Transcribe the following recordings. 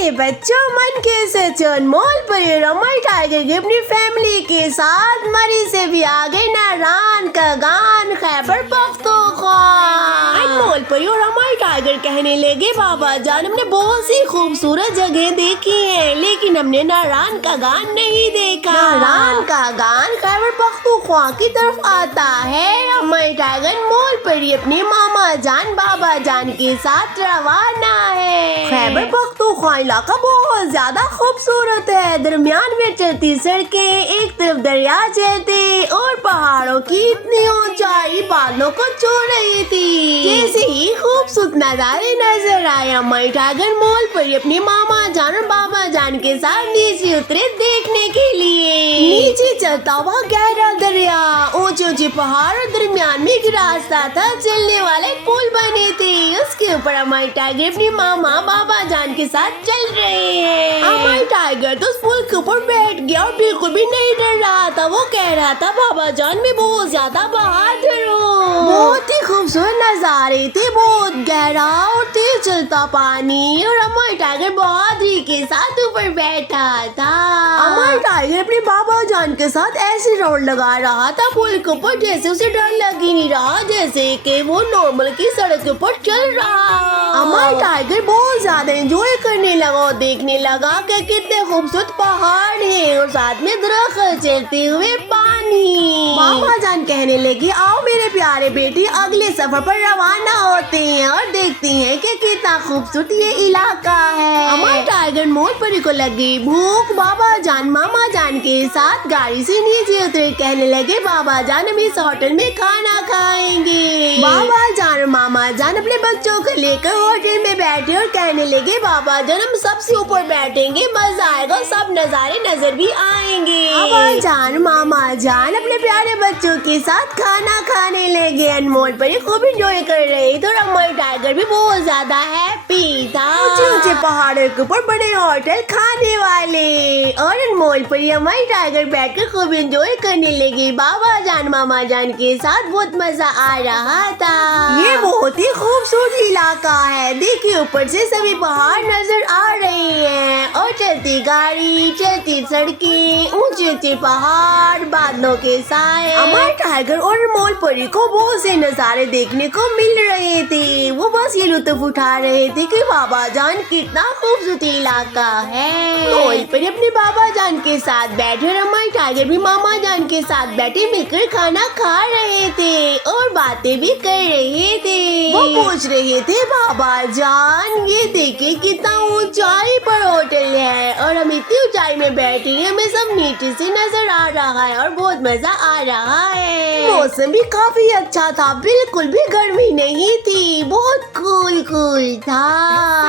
मेरे बच्चों, मन कैसे अनमोल परिरमा टाइगर की अपनी फैमिली के साथ मरी से भी आगे नारायण का गान खैबर पख्तूनख्वा। अनमोल परिरमा टाइगर कहने लगे, बाबा जान हमने बहुत सी खूबसूरत जगह देखी है, लेकिन हमने नारायण का गान नहीं देखा। नारायण का गान खैबर पख्तूनख्वा की तरफ आता है। हमारे टाइगर अनमोल परी अपने मामा जान बाबा जान के साथ रवाना है। खैबर पख्तूनख्वा इलाका बहुत ज्यादा खूबसूरत है। दरमियान में चलती सड़कें, एक तरफ दरिया चलते और पहाड़ों की इतनी ऊंचाई बादलों को छू रही थी। जैसे ही खूबसूरत नजारे नजर आए, हमारे टाइगर अनमोल परी अपने मामा जान और बाबा जान के साथ नीचे उतरे देखने के लिए। नीचे चलता हुआ गहरा दरिया, ऊंचे ऊंचे पहाड़ और दरमियान में एक रास्ता था, चलने वाले पुल बने थे। उसके ऊपर हमारे टाइगर अपनी मामा बाबा जान के साथ चल रहे हैं। हमारे टाइगर तो उस पुल के ऊपर बैठ गया और बिल्कुल भी नहीं डर रहा था। वो कह रहा था, बाबा जान मैं बहुत ज्यादा बहादुर हूँ। बहुत ही खूबसूरत नजारे थे, बहुत गहरा और तेज चलता पानी, और हमारे टाइगर बहादुरी के साथ ऊपर बैठा था। हमारे टाइगर अपने बाबा जान के साथ ऐसे राउंड लगा रहा था पुल के ऊपर, जैसे उसे डर लग ही नहीं रहा, जैसे कि वो नॉर्मल की सड़क के ऊपर चल रहा। हमारा टाइगर बहुत ज्यादा एंजॉय करने लगा और देखने लगा कि कितने खूबसूरत पहाड़ हैं और साथ में दरख्त, चलते हुए पानी। बाबा जान कहने लगे, आओ मेरे प्यारे बेटे, अगले सफर पर रवाना होते हैं और देखते हैं कि कितना खूबसूरत ये इलाका है। हमारे टाइगर अनमोल परी को लगी भूख। बाबा जान मामा जान के साथ गाड़ी से नीचे उतरे, कहने लगे, बाबा जान हम इस होटल में खाना खाएंगे। बाबा जान और मामा जान अपने बच्चों को लेकर होटल में बैठे और कहने लगे, बाबा जान हम सबसे ऊपर बैठेंगे, मजा आएगा, सब नजारे नजर भी आएंगे। बाबा जान मामा जान अपने प्यारे बच्चों के साथ खाना खाने लगे। अनमोल परी खूब एंजॉय कर रही थी और हमारे टाइगर भी बहुत ज्यादा हैप्पी था। ऊंचे ऊंचे पहाड़ों के ऊपर बड़े होटल, खाने वाले, और अनमोल परी हमारे टाइगर बैठकर खूब एंजॉय करने लगी। बाबा जान मामा जान के साथ बहुत मजा आ रहा था। ये बहुत ही खूबसूरत इलाका है, देखिए ऊपर से सभी पहाड़ नजर आ रहे हैं और चलती गाड़ी, चलती सड़कें, ऊंचे ऊंचे पहाड़, बादलों के साए। हमारे टाइगर और अनमोल परी को बहुत से नजारे देखने को मिल रहे थे। वो बस ये लुत्फ उठा रहे थे कि बाबा जान कितना खूबसूरत इलाका है। अनमोल परी अपने बाबा जान के साथ बैठे और हमारे टाइगर भी मामा जान के साथ बैठे मिलकर खाना खा रहे थे और बातें भी कर रहे थे। वो पूछ रहे थे, बाबा जान ये देखिए कितना ऊंचाई पर होटल है और हम इतनी ऊंचाई में बैठे हैं, हमें सब नीचे से नजर आ रहा है और बहुत मजा आ रहा है। मौसम भी काफी अच्छा था, बिल्कुल भी गर्मी नहीं थी, बहुत कूल था।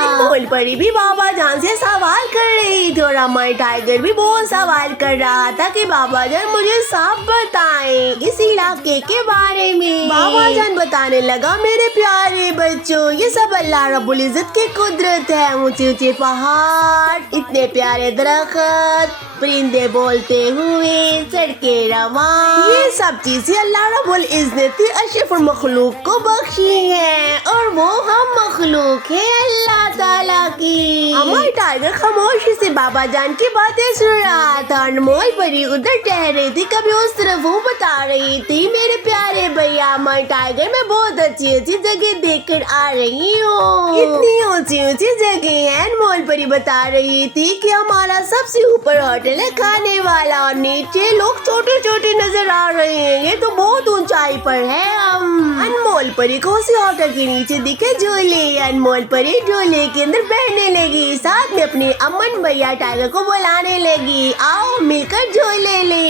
अनमोल परी भी बाबा जान से सवाल कर रही थी और हमारे टाइगर भी बहुत सवाल कर रहा था कि बाबा जान मुझे साफ बताएं इस इलाके के बारे में। बाबा जान बताने लगा, मेरे प्यारे बच्चों, ये सब अल्लाह रब्बुल इज्जत की कुदरत है। ऊंचे ऊंचे पहाड़, इतने प्यारे दरख्त, परिंदे बोलते हुए, सड़कें रवा, ये सब चीजें अल्लाह रब्बुल इज्जत की अशरफुल मखलूक को बख्शी है और वो हम मखलूक है अल्लाह ताला की। हमारे टाइगर खामोशी से बाबा जान की बातें सुन रहा था। अनमोल परी उधर ठहरे थी, कभी उस तरफ वो बता रही थी, मेरे प्यारे भैया हमारे टाइगर में बहुत अच्छी अच्छी जगह देख कर आ रही हूँ, इतनी ऊंची ऊंची जगह है। अनमोल परी बता रही थी कि हमारा सबसे ऊपर होटल है खाने वाला और नीचे लोग छोटे छोटे नजर आ रहे हैं, ये तो बहुत ऊंचाई पर है हम। अनमोल परी को उसी होटल के नीचे दिखे झूले। अनमोल परी झूले के अंदर बैठने लगी, साथ में अपने अमन भैया टाइगर को बुलाने लगी, आओ मिलकर झूले ले।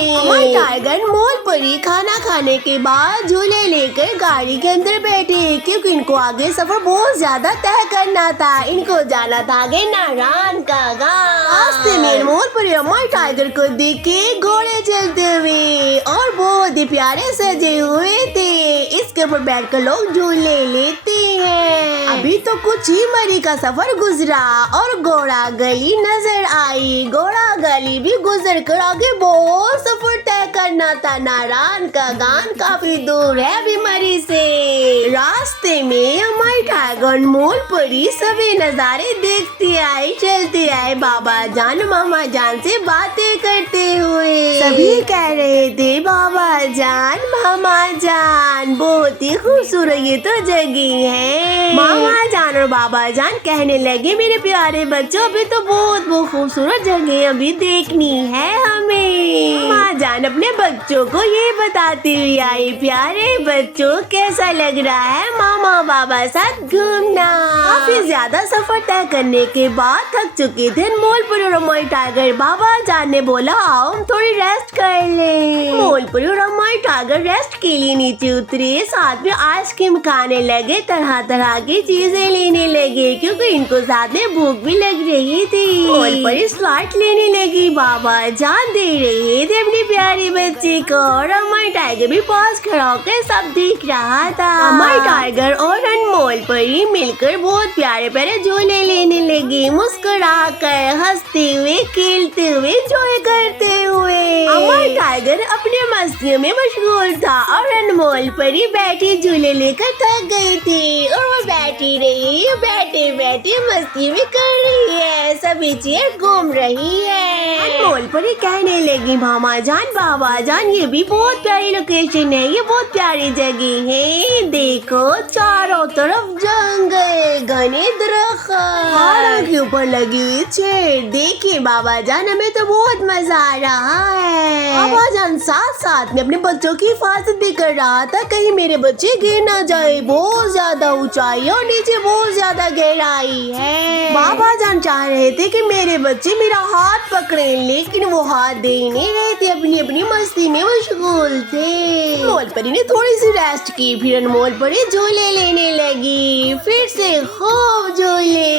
टाइगर अनमोल परी खाना खाने के बाद झूले लेकर गाड़ी के अंदर बैठे, क्योंकि इनको आगे सफर बहुत ज्यादा तय करना था। इनको जाना था आगे नारायण का गांव। रास्ते में अनमोल परी हमारे टाइगर को देखे घोड़े चलते हुए और बहुत ही प्यारे सजे हुए थे, इसके ऊपर बैठकर लोग झूले लेते हैं। अभी तो कुछ ही मरी का सफर गुजरा और घोड़ा गली नजर आई। घोड़ा गली भी गुजर कर आगे बहुत सफर तय करना था नारायण का गान काफी दूर है बीमारी से। रास्ते में हमारी टाइगर मोल परी सभी नजारे देखती आई चलती आई बाबा जान मामा जान से बातें करते हुए। सभी कह रहे थे बाबा जान मामा जान बहुत ही खूबसूरत ये तो जगह है। मामा जान और बाबा जान कहने लगे मेरे प्यारे बच्चों अभी तो बहुत खूबसूरत जगह अभी देखनी है हमें। मामा जान अपने बच्चों को ये बताती हुई आई प्यारे बच्चों कैसा लग रहा है मामा बाबा साथ घूमना। काफी ज्यादा सफर तय करने के बाद थक चुके थे मोलपुरी और अमोई टाइगर। बाबा जान ने बोला आओ हम थोड़ी रेस्ट कर ले। मोलपुरी और अमोई टाइगर रेस्ट के लिए नीचे उतरे, साथ में आइसक्रीम खाने लगे, तरह तरह की चीजें लेने लगे क्योंकि इनको साथ में भूख भी लग रही थी। मोलपुरी स्लाइड लेने लगी, बाबा जान दे रहे थे अपनी प्यारी बच्ची को और अमोई टाइगर भी पास खड़ा होकर सब देख रहा था। अमोई टाइगर और मोलपुरी मिलकर बहुत प्यारे प्यारे झूले लेने लगे, मुस्कुरा कर हंसते हुए खेलते हुए एंजॉय करते हुए। अमोई टाइगर अपने मस्तियों में मशगूल था और अनमोल परी बैठी झूले लेकर थक गई थी और वो बैठी रही बैठे बैठे मस्ती भी कर रही है, सभी चीजें घूम रही है। अनमोल परी कहने लगी मामा जान बाबा जान ये भी बहुत प्यारी लोकेशन है, ये बहुत प्यारी जगह है, देखो चारों तरफ जंगल घने दरख्त पहाड़ों के ऊपर लगी हुई चेयर, देखिए बाबा जान हमें तो बहुत मजा आ रहा है। बाबा जान साथ साथ में अपने बच्चों की हिफाजत भी कर रहा था कहीं मेरे बच्चे गिर ना जाए, बहुत ज्यादा ऊंचाई और नीचे बहुत ज्यादा गहराई है। बाबा जान चाह रहे थे कि मेरे बच्चे मेरा हाथ पकड़े लेकिन वो हाथ दे नहीं रहे थे, अपनी अपनी मस्ती में मशगूल थे। अनमोल परी ने थोड़ी सी रेस्ट की, फिर अनमोल परी झूले लेने लगी, फिर से खूब झूले।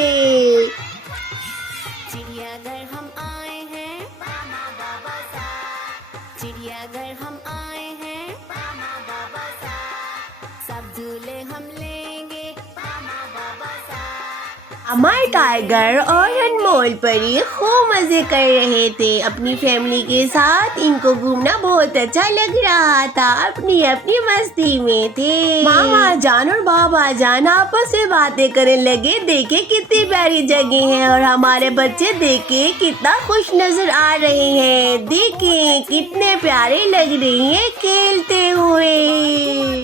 चिड़ियाघर हम आए हैं मामा बाबा साथ, चिड़ियाघर हम आए हैं मामा बाबा साथ, सब झूले हम लेंगे मामा बाबा साथ। अमर टाइगर और अनमोल परी खूब मजे कर रहे थे अपनी फैमिली के साथ, इनको घूमना बहुत अच्छा लग रहा था, अपनी अपनी मस्ती में थे। मामा जान और बाबा जान आपस में बातें करने लगे, देखे कितनी प्यारी जगह है और हमारे बच्चे देखे कितना खुश नजर आ रहे हैं, देखे कितने प्यारे लग रहे हैं खेलते हुए।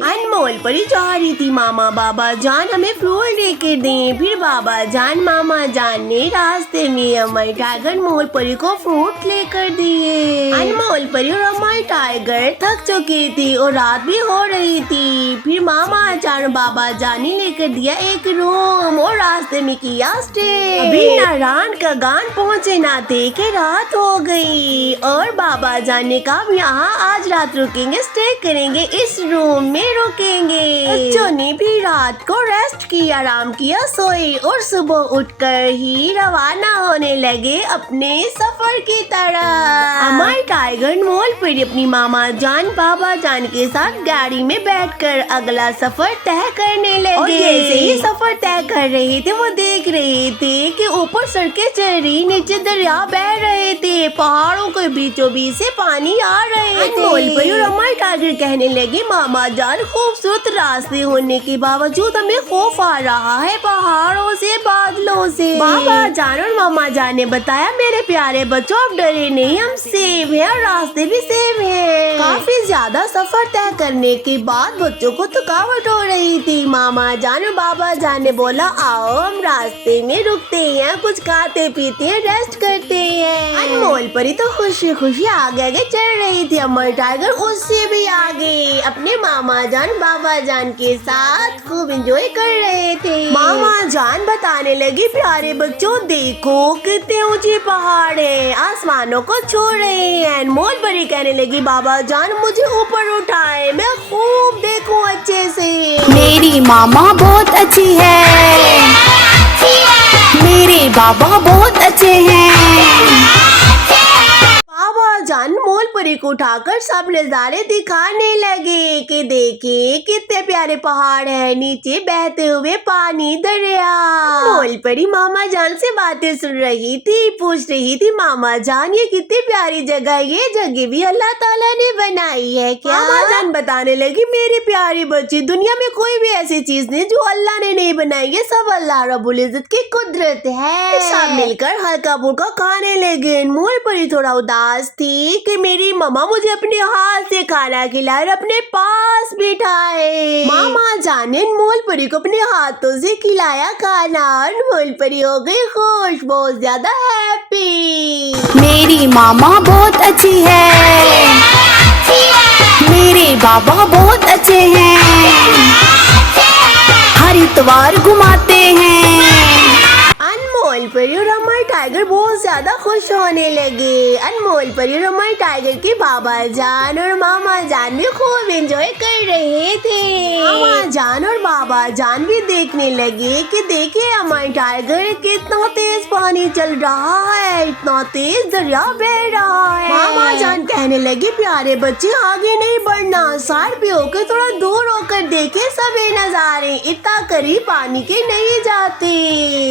अनमोल परी चाह रही थी मामा बाबा जान हमें फ्रूट लेके दें, फिर बाबा जान मामा जान ने रास्ते में अमर टाइगर अनमोल परी को फ्रूट लेकर दिए। अनमोल परी और अमर टाइगर थक चुकी थी और रात भी हो रही थी, फिर मामा जान और बाबा जान ने लेकर दिया एक रूम और रास्ते में किया स्टे। अभी नारायण का गान पहुँचे ना थे कि रात हो गई और बाबा जान ने कहा यहाँ आज रात रुकेंगे, स्टे करेंगे, इस रूम में रुकेंगे। बच्चों ने भी रात को रेस्ट किया, आराम किया, सोए और सुबह उठकर ही रवाना होने लगे अपने सफर की तरफ। अमर टाइगर अनमोल परी अपनी मामा जान बाबा जान के साथ गाड़ी में बैठकर अगला सफर तय करने लगे। और जैसे ही सफर तय कर रहे थे वो देख रहे थे कि ऊपर सड़कें चल रही, नीचे दरिया बह रहे थे, पहाड़ों के बीचों बीच से पानी आ रहे थे। अनमोल परी और अमर टाइगर कहने लगे मामा जान खूबसूरत रास्ते होने के बावजूद हमें खौफ आ रहा है पहाड़ों से बादलों से। बाबा जान और मामा जान ने बताया मेरे प्यारे बच्चों आप डरे नहीं, हम सेफ हैं और रास्ते भी सेफ हैं। काफी ज्यादा सफर तय करने के बाद बच्चों को थकावट हो रही थी, मामा जान और बाबा जान ने बोला आओ हम रास्ते में रुकते हैं, कुछ खाते पीते हैं, रेस्ट करते हैं। अनमोल परी तो खुशी खुशी आगे आगे चल रही थी, अमर टाइगर उससे भी आगे अपने मामा जान बाबा जान के साथ खूब एंजॉय कर रहे थे। मामा जान बताने लगी प्यारे बच्चों देखो कितने ऊंचे पहाड़ हैं, आसमानों को छू रहे हैं। अनमोल परी कहने लगी बाबा जान मुझे ऊपर उठाए, मैं खूब देखूं अच्छे से। मेरी मामा बहुत अच्छी है, मेरे बाबा बहुत अच्छे हैं। बाबा जान मोल परी को उठाकर सब नजारे दिखाने लगे कि देखिए कितने प्यारे पहाड़ है, नीचे बहते हुए पानी दरिया। मोल परी मामा जान से बातें सुन रही थी, पूछ रही थी मामा जान ये कितनी प्यारी जगह, ये जगह भी अल्लाह ताला ने बनाई है क्या? मामा जान बताने लगी मेरी प्यारी बच्ची, दुनिया में कोई भी ऐसी चीज नहीं जो अल्लाह ने नहीं बनाई है, सब अल्लाह रब्बुल इज्जत की कुदरत है। सब मिलकर हल्का फुल्का खाने लगे। मोल परी थोड़ा उदास थी कि मेरी मम्मा मुझे अपने हाथ से खाना खिलाए और अपने पास बिठाए। मामा जान ने मोल परी को अपने हाथों से खिलाया खाना और मोल परी हो गई खुश, बहुत ज्यादा हैप्पी। मेरी मामा बहुत अच्छी है, मेरे बाबा बहुत अच्छे हैं, हर इतवार घुमाते हैं। अनमोल परी और अमर टाइगर बहुत ज्यादा खुश होने लगे। अनमोल परी और अमर टाइगर के बाबा जान और मामा जान भी खूब एंजॉय कर रहे थे। मामा जान और बाबा जान भी देखने लगे कि देखिए अमर टाइगर कितना तेज पानी चल रहा है, इतना तेज दरिया बह रहा है। मामा जान कहने लगे प्यारे बच्चे आगे नहीं बढ़ना, साइड पे होकर थोड़ा दूर होकर देखे सभी नजारे, इतना करीब पानी के नहीं जाते।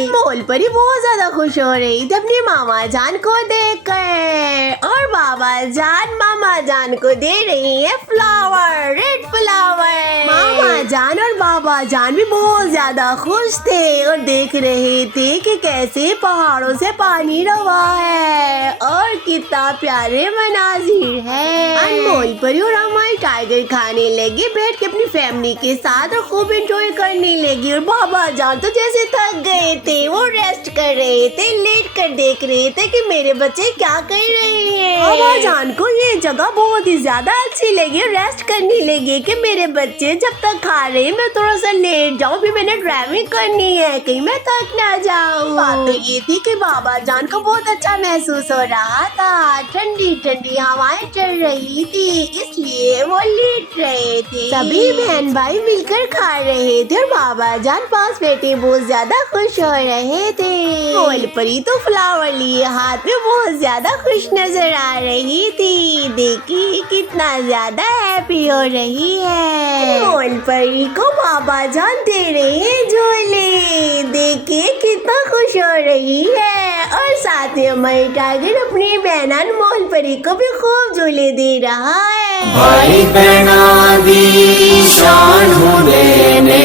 मोल परी बहुत ज्यादा खुश हो रही थी अपनी मामा जान को देखकर, और बाबा जान मामा जान को दे रही है फ्लावर, रेड फ्लावर। मामा जान और बाबा जान भी बहुत ज्यादा खुश थे और देख रहे थे कि कैसे पहाड़ों से पानी रवा है और कितना प्यारे मनाजिर है। अनमोल परी और अमर टाइगर खाने लगे बैठ के अपनी फैमिली के साथ और खूब एंजॉय करने लगी। और बाबा जान तो जैसे थक गए थे, वो रेस्ट कर रहे थे, लेट कर देख रहे थे कि मेरे बच्चे क्या कर रहे हैं। बाबा जान को ये जगह बहुत ही ज्यादा अच्छी लगी और रेस्ट करने लगे कि मेरे बच्चे जब तक खा रहे हैं मैं थोड़ा सा लेट जाऊं, फिर मैंने ड्राइविंग करनी है, कहीं मैं थक ना जाऊं। बात तो ये थी कि बाबा जान को बहुत अच्छा महसूस हो रहा था, ठंडी ठंडी हवाएं चल रही थी, इसलिए वो लेट रहे थे। सभी बहन भाई मिलकर खा रहे थे और बाबा जान पास बैठे बहुत ज्यादा खुश हो रहे थे। मोल परी तो फ्लावर लिए हाथ में बहुत ज्यादा खुश नजर आ रही थी, देखिए कितना ज्यादा हैप्पी हो रही है। मोल परी को बाबा जान दे रहे हैं झोले, देखिए कितना खुश हो रही है, और साथ में अमर टाइगर अपनी बहन अनमोल परी को भी खूब झूले दे रहा है। भाई बहना दी शान देने,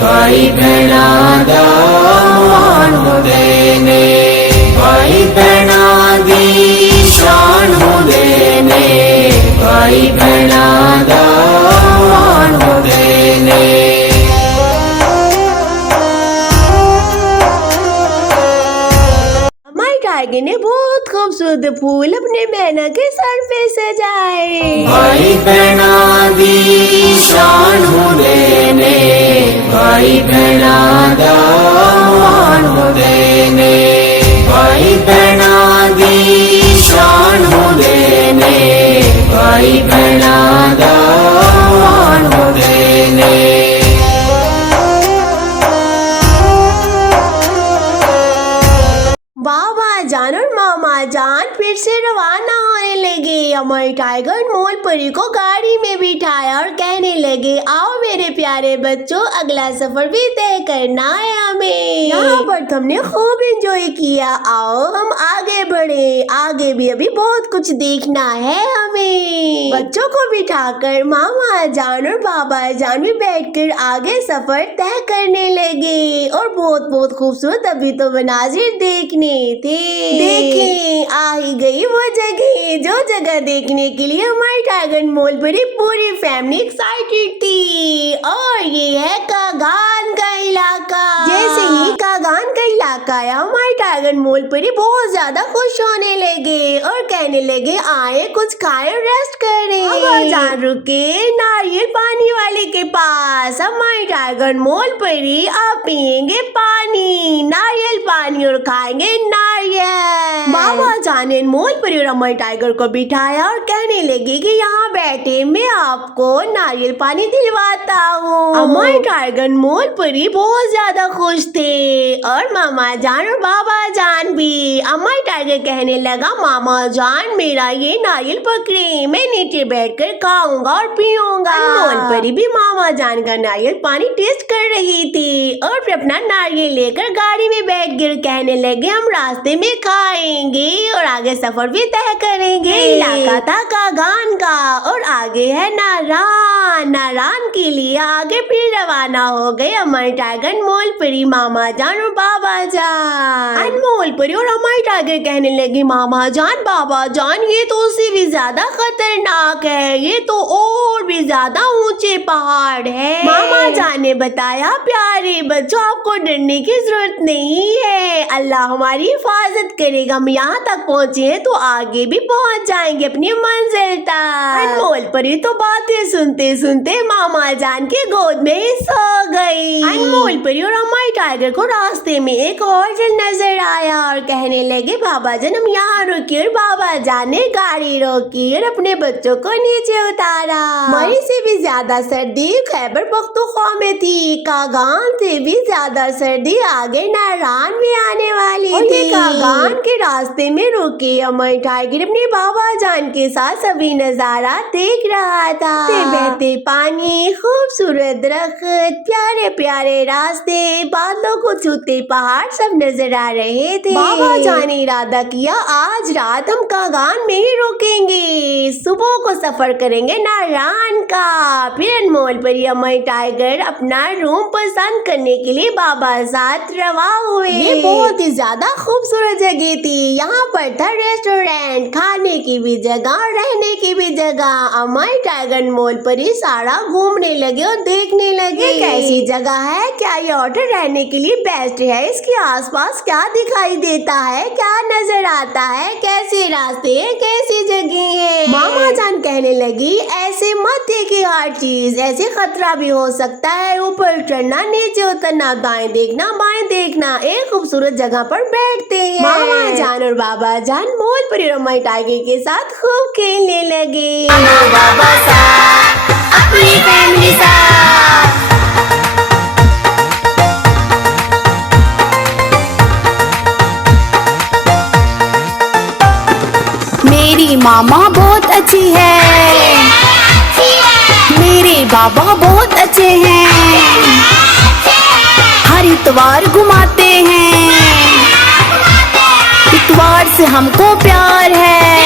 भाई बहना दा मान देने, भाई बहना दी शान देने, भाई बहना दा मान देने। टाइगर ने बहुत खूबसूरत फूल अपने बहना के सर पे सजाए। भाई बहना दी शान देने, भाई बहना दा मान देने, भाई बहना दी शान देने, भाई बहना दा मान देने। बाबा जान और मामा जान फिर से रवाना होने लगे। अमर टाइगर मोल परी को गाड़ी में बिठाया और कहने लगे आओ मेरे प्यारे बच्चों, अगला सफर भी तय करना है हमें। यहाँ पर तुमने खूब एंजॉय किया, आओ हम आगे बढ़े, आगे भी अभी बहुत कुछ देखना है हमें। बच्चों को बिठाकर मामा जान और बाबा जान भी बैठकर आगे सफर तय करने लगे और बहुत बहुत खूबसूरत अभी तो मनाजिर देखने थे। देखें आ ही गई वो जगह, जो जगह देखने के लिए हमारे टाइगर मोल परी पूरी फैमिली एक्साइटेड थी, और ये है कागान का इलाका। जैसे ही कागान का इलाका आया हमारे टाइगर मोल परी बहुत ज्यादा खुश होने लगे और कहने लगे आए कुछ खाए और रेस्ट करें। जान रुके नारियल पानी वाले के पास। हमारे टाइगर मोल परी आप पियेंगे पानी, नारियल पानी, और खाएंगे नारियल। बाबा जान ने मोल परी और अमर टाइगर को बिठाया और कहने लगे कि यहाँ बैठे मैं आपको नारियल पानी दिलवाता हूँ। अमर टाइगर मोल परी बहुत ज्यादा खुश थे और मामा जान और बाबा जान भी। अमर टाइगर टाइगर कहने लगा, मामा जान मेरा ये नारियल पकड़े, मैं नीचे बैठकर खाऊंगा और पीऊंगा। अनमोल परी भी मामा जान का नारियल पानी टेस्ट कर रही थी और फिर अपना नारियल लेकर गाड़ी में बैठ कर कहने लगे, हम रास्ते में खाएंगे और आगे सफर भी तय करेंगे। इलाका था कागान का और आगे है नारायण। नारायण के लिए आगे फिर रवाना हो गए अमर टाइगर, अनमोल परी, मामा जान और बाबा जान। अनमोल परी और अमर टाइगर कहने लगे, मामा जान बाबा जान ये तो उससे भी ज्यादा खतरनाक है, ये तो और भी ज्यादा ऊंचे पहाड़ है। मामा जान ने बताया, प्यारे बच्चों आपको डरने की जरूरत नहीं है, अल्लाह हमारी हिफाजत करेगा। हम यहाँ तक पहुँचे हैं तो आगे भी पहुँच जाएंगे अपनी मंजिल तक। अनमोल परी तो बातें सुनते सुनते मामा जान के गोद में ही सो गई। अनमोल परी और अमर टाइगर को रास्ते में एक और जन नजर आया और कहने लगे, बाबा जान हम यहाँ रुके। और बाबा जान ने गाड़ी रोकी और अपने बच्चों को नीचे उतारा। मरी से भी ज्यादा सर्दी खैबर पख्तूनख्वा में थी, कागान से भी ज्यादा सर्दी आगे नारायण में आने वाली थी। कागान के रास्ते में रुके अमर टाइगर अपने बाबा जान के साथ सभी नजारा देख रहा था। बहते पानी, खूबसूरत दरख्त, प्यारे प्यारे रास्ते, बादलों को छूते पहाड़ सब नजर आ रहे थे। बाबा जान ने इरादा किया, आज रात हम कागान में ही रुकेंगे, सुबह को सफर करेंगे नारायण का। फिर अनमोल परी अमर टाइगर अपना रूम पसंद करने के लिए बाबा साथ रवा हुए। ये बहुत ही ज्यादा खूबसूरत जगह थी, यहाँ पर था रेस्टोरेंट, खाने की भी जगह, रहने की भी जगह। अमर टाइगर अनमोल परी सारा घूमने लगे और देखने लगे, कैसी जगह है, क्या ये होटल रहने के लिए बेस्ट है, इसके आसपास क्या दिखाई देता है, क्या नजर आता है, कैसे रास्ते हैं, कैसी जगह है। मामा जान कहने लगी, ऐसे मत देखिए हर चीज, ऐसे खतरा भी हो सकता है, ऊपर चढ़ना नीचे उतरना, दाएं देखना बाएं देखना, एक खूबसूरत जगह पर बैठते हैं। मामा जान और बाबा जान मोल परी और अमर टाइगर के साथ खूब खेलने लगे। बाबा साथ अपनी फैमिली साथ। मेरी मामा बहुत अच्छी है, मेरे बाबा बहुत अच्छे हैं, हर इतवार घुमाते हैं, इतवार से हमको प्यार है।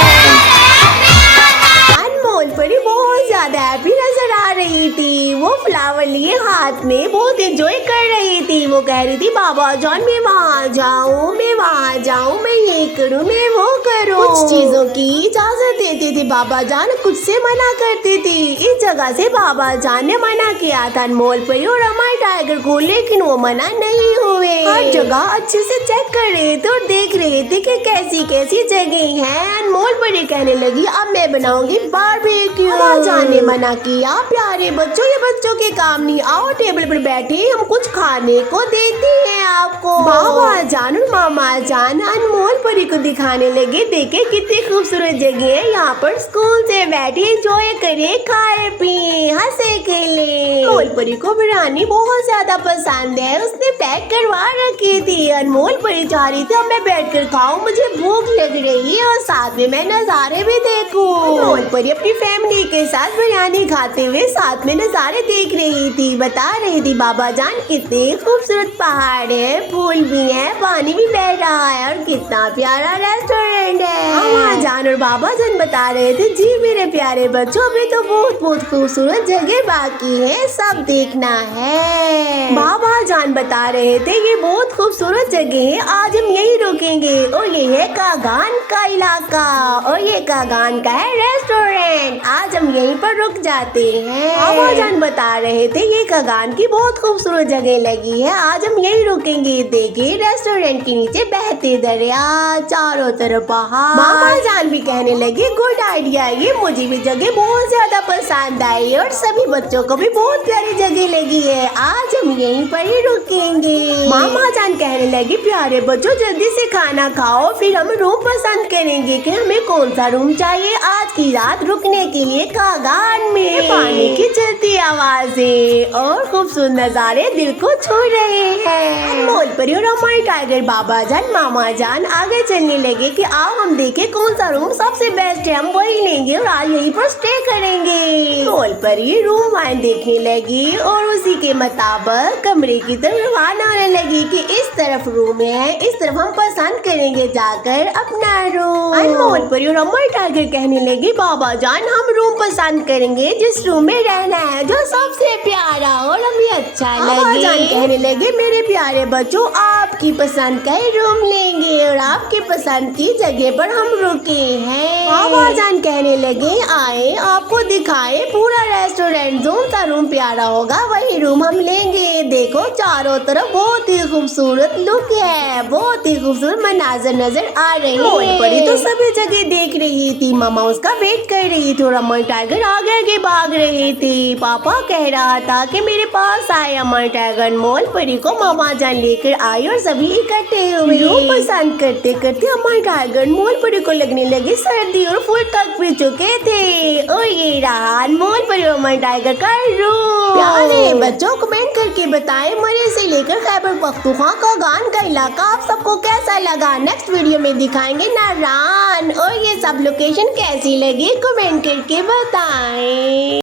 अनमोल परी बहुत ज्यादा हैप्पी नजर आ रही थी, वो फ्लावर लिए हाथ में बहुत एंजॉय कर रही थी। वो कह रही थी, बाबा जान मैं वहाँ जाऊँ, मैं वहाँ जाऊँ, मैं ये करूँ, मैं वो करूँ। कुछ चीजों की इजाजत देती थी बाबा जान, कुछ से मना करती थी। इस जगह से बाबा जान ने मना किया था अनमोल परी और अमर टाइगर को, लेकिन वो मना नहीं हुए। हर जगह अच्छे से चेक कर रहे थे और देख रहे थे कि कैसी कैसी जगह है। अनमोल परी कहने लगी, अब मैं बनाऊंगी बारबेक्यू। बाबा जान ने मना किया, प्यारे बच्चों ये बच्चों के काम नहीं, आओ टेबल पर बैठे, हम कुछ खाने को देते हैं आपको। बाबा जान और मामा जान अनमोल परी को दिखाने लगे, देखे कितनी खूबसूरत जगह है, यहाँ पर स्कूल से बैठे एंजॉय करे, खाए पिए, हंसे खेले। अनमोल परी को बिरयानी बहुत ज्यादा पसंद है, उसने पैक करवा रखी थी। अनमोल परी चाह रही थी, अब मैं बैठ कर खाऊं, मुझे भूख लग रही है और साथ में मैं नजारे भी देखूं। अनमोल परी अपनी फैमिली के साथ बिरयानी खाते हुए साथ में नजारे देख रही थी, बता रही थी, बाबा जान कितने खूबसूरत पहाड़ है, फूल भी है, पानी भी बह रहा है और कितना प्यारा रेस्टोरेंट है। मामा जान और बाबा जान बता रहे थे, जी मेरे प्यारे बच्चों अभी तो बहुत बहुत खूबसूरत जगह बाकी है, सब देखना है। बाबा जान बता रहे थे, ये बहुत खूबसूरत जगह है, आज हम यही रुकेंगे और ये है कागान का इलाका और ये कागान का है रेस्टोरेंट, आज हम यहीं पर रुक जाते हैं। बाबा जान बता रहे थे, ये कागान की बहुत खूबसूरत जगह लगी है, आज हम यही रुकेंगे। देखिए रेस्टोरेंट के नीचे बहते दरिया, चारों तरफ पहाड़। मामा जान भी कहने लगे, गुड आइडिया, ये मुझे भी जगह बहुत ज्यादा पसंद आई और सभी बच्चों को भी बहुत प्यारी जगह लगी है, आज हम यहीं पर ही रुकेंगे। मामा जान कहने लगे, प्यारे बच्चों जल्दी से खाना खाओ, फिर हम रूम पसंद करेंगे कि हमें कौन सा रूम चाहिए, आज की रात रुकने के लिए कागान में। पानी की चलती आवाजें और खूबसूरत नजारे दिल को छू रहे हैं। अनमोल परी और हमारे टाइगर बाबा जान मामा जान आगे चलने लगे कि आओ हम देखें कौन सा रूम सबसे बेस्ट है, हम वही लेंगे और आज यहीं पर स्टे करेंगे। अनमोल परी रूम वाइन देखने लगी और उसी के मुताबिक कमरे की तरफ रवाना होने लगी कि इस तरफ रूम है, इस तरफ हम पसंद करेंगे जाकर अपना रूम। अनमोल परी और हमारे टाइगर कहने लगे बाबा जान हम रूम पसंद करेंगे जिस रूम में रहना है, जो सबसे प्यारा और हमें अच्छा लगे। जान कहने लगे मेरे प्यारे बच्चों आपकी पसंद का ही रूम लेंगे और आपकी पसंद की जगह पर हम रुके हैं। बाबा जान कहने लगे आए आपको दिखाए पूरा रेस्टोरेंट, जो सा रूम प्यारा होगा वही रूम हम लेंगे। देखो चारों तरफ बहुत ही खूबसूरत लुक है, बहुत ही खूबसूरत मनाजर नजर आ रहे हैं। परी तो सभी जगह देख रही थी, मामा उसका वेट कर रही थी और अमर टाइगर आगे आगे भाग रहे थे। पापा कह रहा था कि मेरे पास आए अमर टाइगर। मोल परी को मामा जान लेकर आई और सभी इकट्ठे हुए। रूम पसंद करते करते अमर टाइगर मोल परी को लगने लगी सर्दी और फूल थक भी चुके थे। और ये रहा मोल परी और अमर टाइगर का रूम। प्यारे बच्चों कमेंट करके बताएं मरी से लेकर खैबर पख्तूनख्वा का गान का इलाका आप सबको कैसा लगा। नेक्स्ट वीडियो में दिखाएंगे नारान और ये सब लोकेशन कैसी लगी कमेंट करके बताएं।